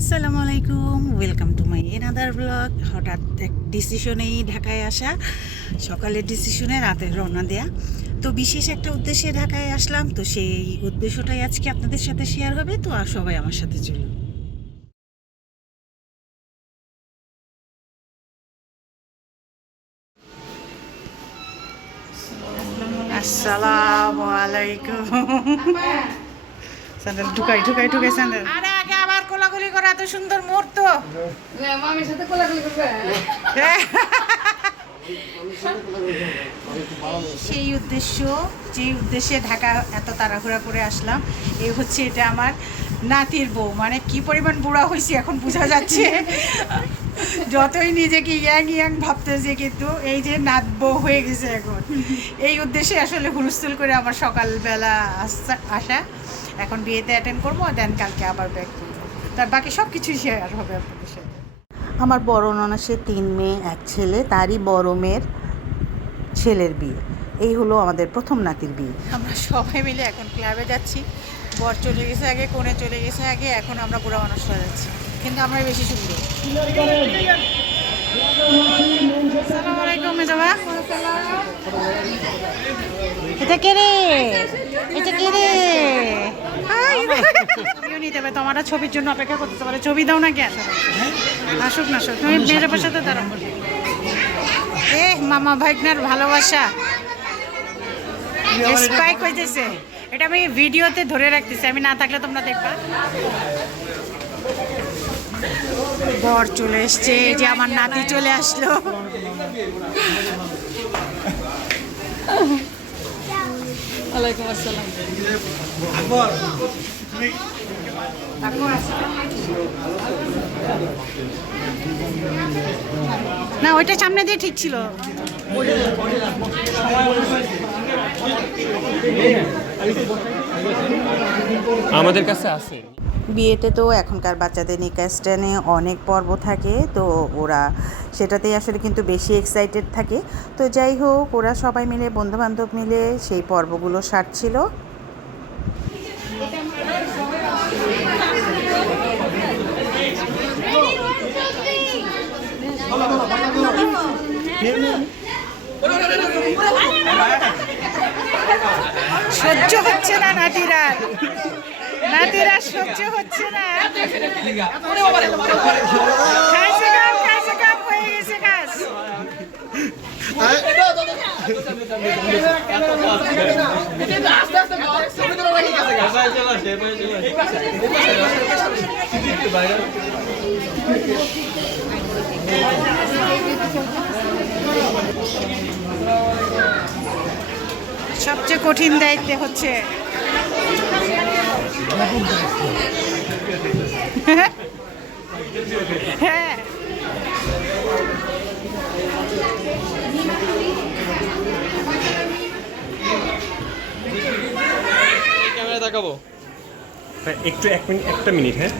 আসসালামু আলাইকুম, welcome to my another blog. হঠাৎ এক ডিসিশনেই ঢাকায় আসা, সকালের ডিসিশনে রাতে রওনা দেয়া। তো বিশেষ একটা উদ্দেশ্যে ঢাকায় আসলাম, তো সেই উদ্দেশ্যটাই আজকে আপনাদের সাথে শেয়ার হবে। তো আর সবাই আমার সাথে চলুন। আসসালামু আলাইকুম। স্যান্ডেল ঢুকাই স্যান্ডেল। আরে আগে আবার কোলাকুলি করা, এত সুন্দর মুহূর্ত। মামির সাথে কোলাকুলি করবে। সেই উদ্দেশ্য, যে উদ্দেশ্যে ঢাকা এত তাড়াহুড়া করে আসলাম, এই হচ্ছে এটা আমার নাতির বউ। মানে কি পরিমাণ বুড়া হয়েছি এখন বোঝা যাচ্ছে। যতই নিজেকে ইয়াং ভাবতেছে, কিন্তু এই যে নাত বউ হয়ে গেছে এখন। এই উদ্দেশ্যে আসলে হুলস্থুল করে আমার সকালবেলা আসা। এখন বিয়েতে অ্যাটেন্ড করবো, দেন কালকে আবার ব্যাক করবো। তার বাকি সব কিছুই শেয়ার হবে আপনাদের সাথে। আমার বড় ননাসের 3 মেয়ে 1 ছেলে, তারই বড় মেয়ের ছেলের বিয়ে। এই হলো আমাদের প্রথম নাতির বিয়ে। আমরা সবাই মিলে এখন ক্লাবে যাচ্ছি। বর চলে গেছে আগে, কোণে চলে গেছে আগে, এখন আমরা বুড়া মানুষরা যাচ্ছি, কিন্তু আমরা বেশি সুন্দর। আসসালামু আলাইকুম মেজবা। এটা কে রে? এটা কে রে? কেউ নিতে হবে, তোমার ছবির জন্য অপেক্ষা করতে পারে। ছবি দাও না কেন? আসুক না, আসুক। তুমি মেজবার সাথে দাঁড়াও। মামা ভাইগনার ভালোবাসা স্পাইক হইতেছে। এটা আমি ভিডিওতে ধরে রাখতেছি, আমি না থাকলে তোমরা দেখবা। বর চলে এসছে, যে আমার নাতি চলে আসলো। ওয়ালাইকুম আসসালাম। না, ওইটা সামনে দিয়ে ঠিক ছিল। আমাদের কাছে আছে। বিয়েতে তো এখনকার বাচ্চাদের নিকাহ স্টানে অনেক পর্ব থাকে, তো ওরা সেটাতেই আসলে কিন্তু বেশি এক্সাইটেড থাকে। তো যাই হোক, ওরা সবাই মিলে, বন্ধুবান্ধব মিলে সেই পর্বগুলো সারছিল। সহ্য হচ্ছে না নাতিরা সহ্য হচ্ছে না। খাইছে কাপ হয়ে গেছে কাজ। সবচেয়ে কঠিন দায়িত্ব হচ্ছে হ্যাঁ, ক্যামেরা দেখাবো একটু, একটা মিনিট। হ্যাঁ,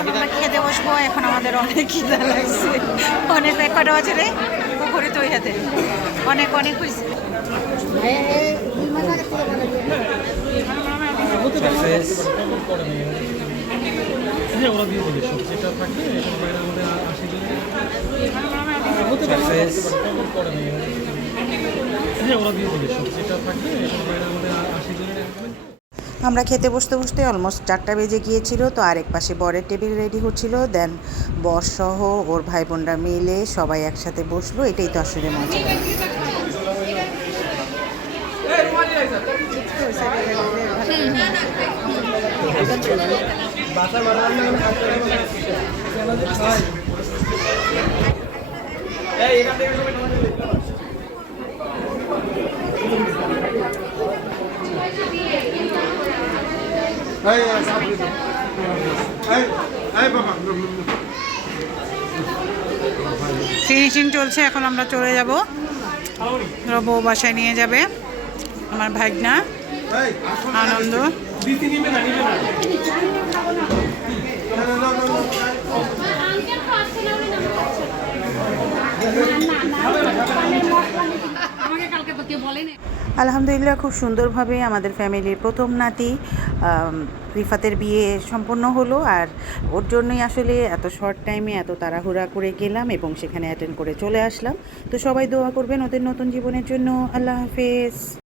আমরা খেতে বসবো এখন। আমাদের অনেক খিদা লাগছে, অনেক। কটা বাজে রে? ঘড়ি তো ওই হাতে অনেক হয়েছে। আমরা খেতে বসতে বসতে অলমোস্ট 4টা বেজে গিয়েছিল। তো আরেক পাশে বরের টেবিল রেডি হচ্ছিল, দেন বর সহ ওর ভাই বোনরা মিলে সবাই একসাথে বসলো। এটাই তো আসলে মজা। ফিনিশিং চলছে, এখন আমরা চলে যাব। বউ বাসায় নিয়ে যাবে আমার ভাগনা আনন্দ। আমাকে কালকে তো কেউ বলেনি। আলহামদুলিল্লাহ খুব সুন্দরভাবে আমাদের ফ্যামিলির প্রথম নাতি রিফাতের বিয়ে সম্পন্ন হলো। আর ওর জন্যই আসলে এত শর্ট টাইমে এত তাড়াহুড়া করে গেলাম এবং সেখানে অ্যাটেন্ড করে চলে আসলাম। তো সবাই দোয়া করবেন ওদের নতুন জীবনের জন্য। আল্লাহ হাফেজ।